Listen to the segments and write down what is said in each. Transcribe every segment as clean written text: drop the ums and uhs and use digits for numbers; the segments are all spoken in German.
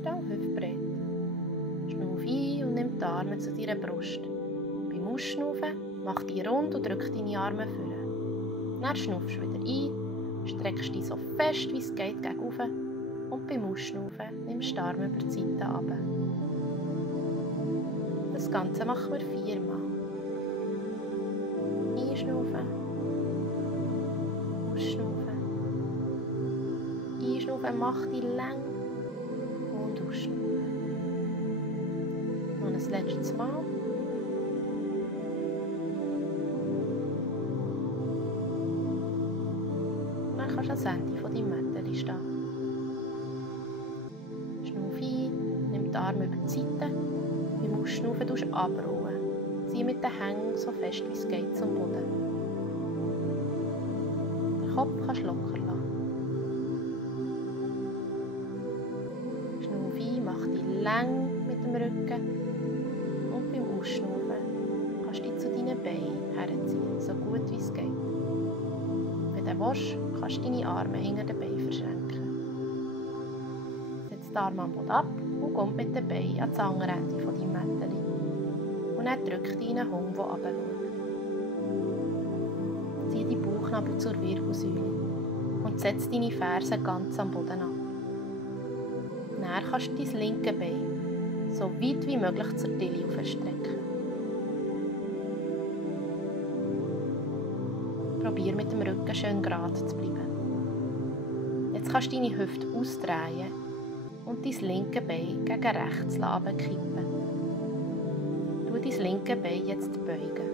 Stell hüftbreit. Schnauf ein und nimm die Arme zu deiner Brust. Beim Ausschnaufen mach dich rund und drück deine Arme vor. Dann schnaufst du wieder ein, streckst dich so fest wie es geht gegen oben und beim Ausschnaufen nimmst du die Arme über die Seite runter. Das Ganze machen wir 4-mal. Einschnaufen, ausschnaufen, einschnaufen, mach dich lang und ausschnaufen. Noch ein letztes Mal. Dann kannst du ans Ende von deinem Mätteli stehen. Schnauf ein, nimm die Arme über die Seite. Beim Ausschnaufen tust du abrollen. Zieh mit den Hängen so fest wie es geht zum Boden. Den Kopf kannst du locker lassen. Schnauf ein, mach dich lang mit dem Rücken. Und beim Ausschnaufen kannst du dich zu deinen Beinen herziehen, so gut wie es geht. Wenn du willst, kannst du deine Arme hinter den Beinen verschränken. Setz die Arme am Boden ab und komm mit den Beinen ans andere Ende von deinem Mätteli. Und dann drück deinen Hund, der runterschaut. Zieh deinen Bauchnabel zur Wirbelsäule und setz deine Fersen ganz am Boden ab. Dann kannst du dein linke Bein so weit wie möglich zur Tilly aufstrecken. Probier mit dem Rücken schön gerade zu bleiben. Jetzt kannst du deine Hüfte ausdrehen und dein linke Bein gegen rechts runterkippen. Du dein linke Bein jetzt beugen.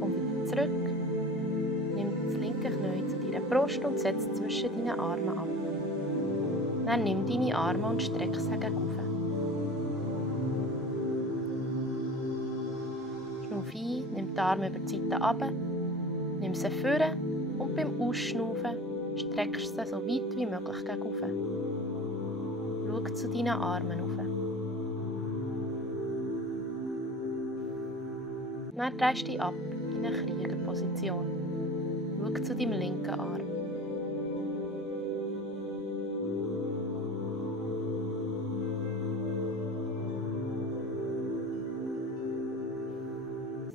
Komm wieder zurück. Nimm das linke Knie zu deiner Brust und setz zwischen deinen Armen ab. Dann nimm deine Arme und streck sie gegen oben. Schnauf ein, nimm die Arme über die Seite runter, nimm sie vor und beim Ausschnaufen streckst du sie so weit wie möglich gegen oben. Schau zu deinen Armen rauf. Dann drehst du dich ab in eine Kriegerposition. Schau zu deinem linken Arm.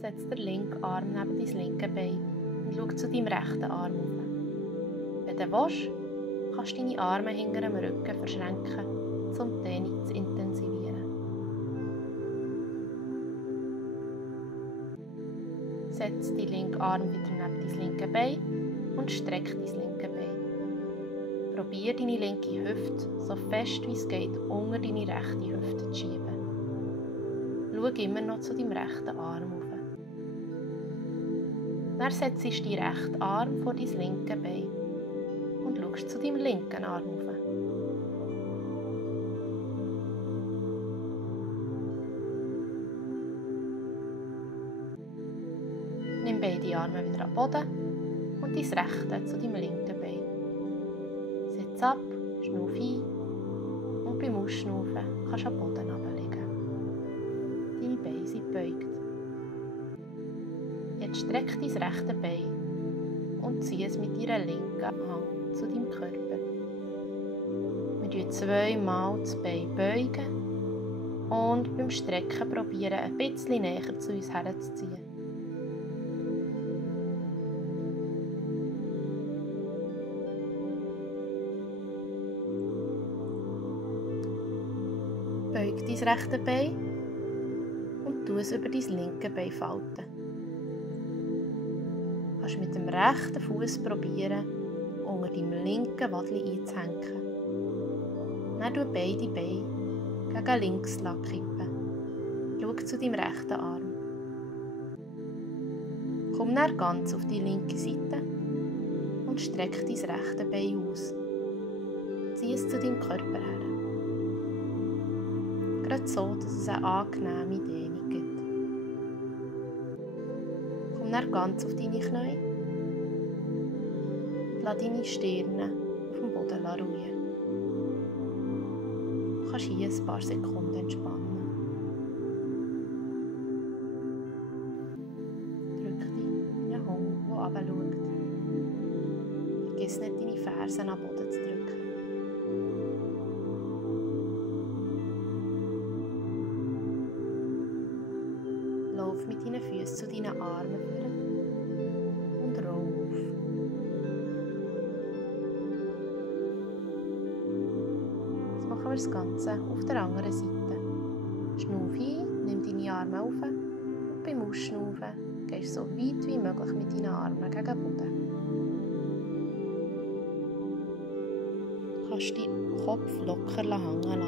Setz den linken Arm neben dein linke Bein und schau zu deinem rechten Arm auf. Wenn du willst, kannst du deine Arme hinter dem Rücken verschränken, um die Dehnung zu intensivieren. Setz deinen linken Arm wieder neben dein linke Bein und streck dein linke Bein. Probier deine linke Hüfte so fest wie es geht unter deine rechte Hüfte zu schieben. Schau immer noch zu deinem rechten Arm auf. Dann setzt du deinen rechten Arm vor dein linke Bein und schaust zu deinem linken Arm auf. Nimm beide Arme wieder am Boden und dein rechte zu deinem linken Bein. Setz ab, schnauf ein und beim Ausschnaufen kannst du am Boden runterlegen. Deine Beine sind gebeugt. Jetzt streck dein rechte Bein und zieh es mit deiner linken Hand zu deinem Körper. Wir beugen 2-mal das Bein beugen und beim Strecken probieren, ein bisschen näher zu uns herzuziehen. Beug dein rechte Bein und tu es über dein linke Bein falten. Du kannst mit dem rechten Fuß probieren, unter deinem linken Wadli einzuhängen. Dann tu beide Beine gegen links kippen. Schau zu deinem rechten Arm. Komm dann ganz auf die linke Seite und streck dein rechte Bein aus. Zieh es zu deinem Körper her. Gerade so, dass es eine angenehme Dehnung gibt. Komm dann ganz auf deine Knie. Lass deine Stirn auf dem Boden ruhen. Du kannst hier ein paar Sekunden entspannen. Füße an den Boden zu drücken. Lauf mit deinen Füßen zu deinen Armen führen und roll auf. Jetzt machen wir das Ganze auf der anderen Seite. Schnauf ein, nimm deine Arme auf und beim Ausschnaufen gehst du so weit wie möglich mit deinen Armen gegen den Boden. Du kannst deinen Kopf locker hängen lassen.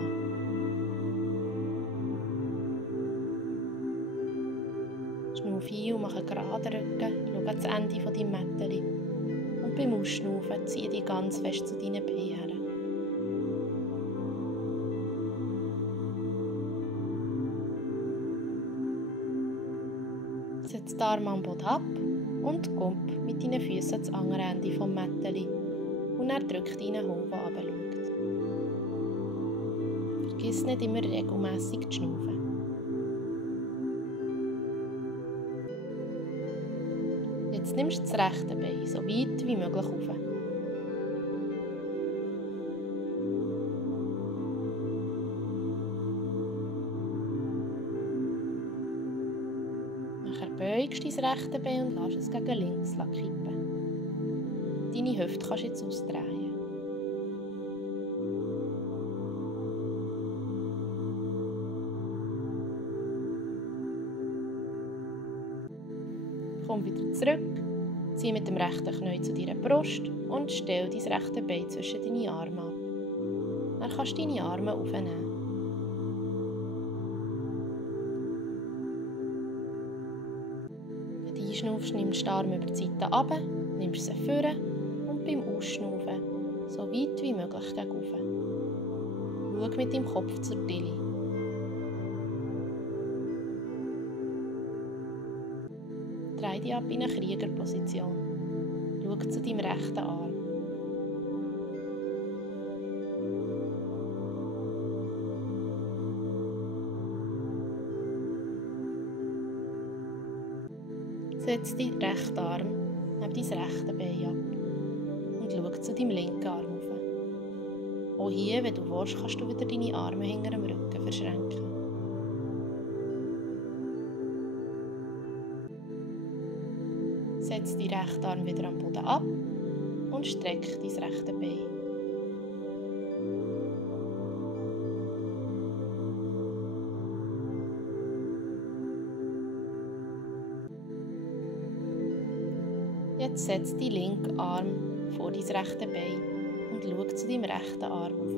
Schnauf ein und mach einen geraden Rücken, schau ans Ende von deinem Mätteli und beim Ausschnaufen zieh dich ganz fest zu deinen Beinen her. Setz die Arme am Boden ab und komm mit deinen Füßen ans andere Ende vom Mätteli und er drückt deinen Hund, der runterschaut. Vergiss nicht immer regelmässig zu schnaufen. Jetzt nimmst du das rechte Bein so weit wie möglich auf. Nachher beugst du dein rechte Bein und lässt es gegen links kippen. Deine Hüfte kannst du jetzt ausdrehen. Komm wieder zurück, zieh mit dem rechten Knie zu deiner Brust und stell dein rechte Bein zwischen deine Arme ab. Dann kannst du deine Arme aufnehmen. Wenn du einschnaufst, nimmst du die Arme über die Seite runter, nimmst sie vor und beim Ausschnaufen so weit wie möglich gegen oben. Schau mit deinem Kopf zur Tilly. Dreh dich ab in eine Kriegerposition. Schau zu deinem rechten Arm. Setz deinen rechten Arm neben dein rechte Bein ab und schau zu deinem linken Arm auf. Auch hier, wenn du willst, kannst du wieder deine Arme hinter dem Rücken verschränken. Setz deinen rechten Arm wieder am Boden ab und streck dein rechte Bein. Jetzt setz deinen linken Arm vor dein rechte Bein und schau zu deinem rechten Arm auf.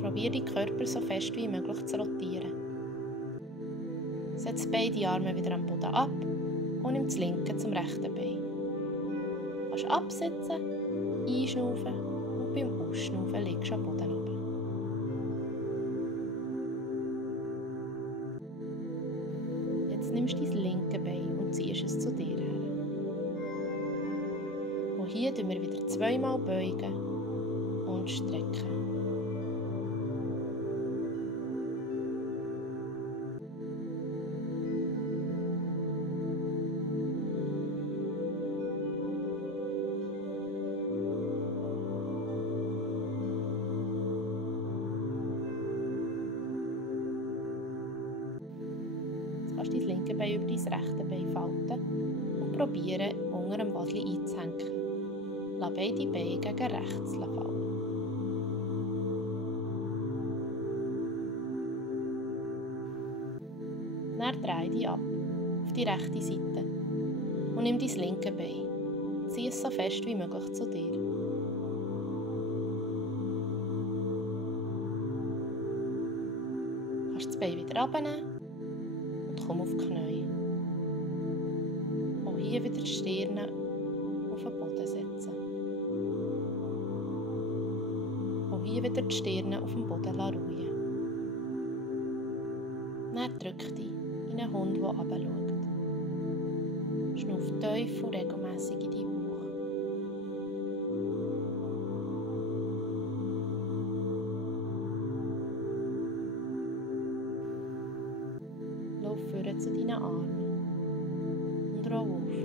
Probier deinen Körper so fest wie möglich zu rotieren. Setz beide Arme wieder am Boden ab und nimm das linke zum rechten Bein. Du kannst absetzen, einschnaufen und beim Ausschnaufen legst du am Boden runter. Jetzt nimmst du dein linke Bein und ziehst es zu dir her. Auch hier beugen wir wieder zweimal beugen und strecken. Du kannst dein linke Bein über dein rechte Bein falten und probieren, unter dem Wadli einzuhängen. Lass beide Beine gegen rechts fallen. Dann dreh dich ab auf die rechte Seite und nimm dein linke Bein. Zieh es so fest wie möglich zu dir. Du kannst das Bein wieder abnehmen. Komm auf die Knie. Auch hier wieder die Stirn auf den Boden setzen. Auch hier wieder die Stirn auf dem Boden ruhen. Dann drück dich in einen Hund, der runterschaut. Schnauf tief und regelmässig in deinen Bauch. Lauf vorne zu deinen Armen und roll auf.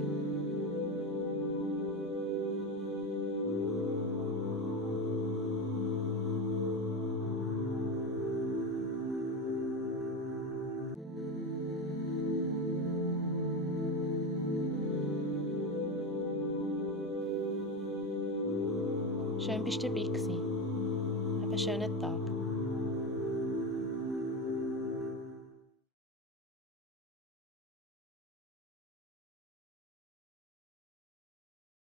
Schön, bist du dabei gewesen. Hab einen schönen Tag.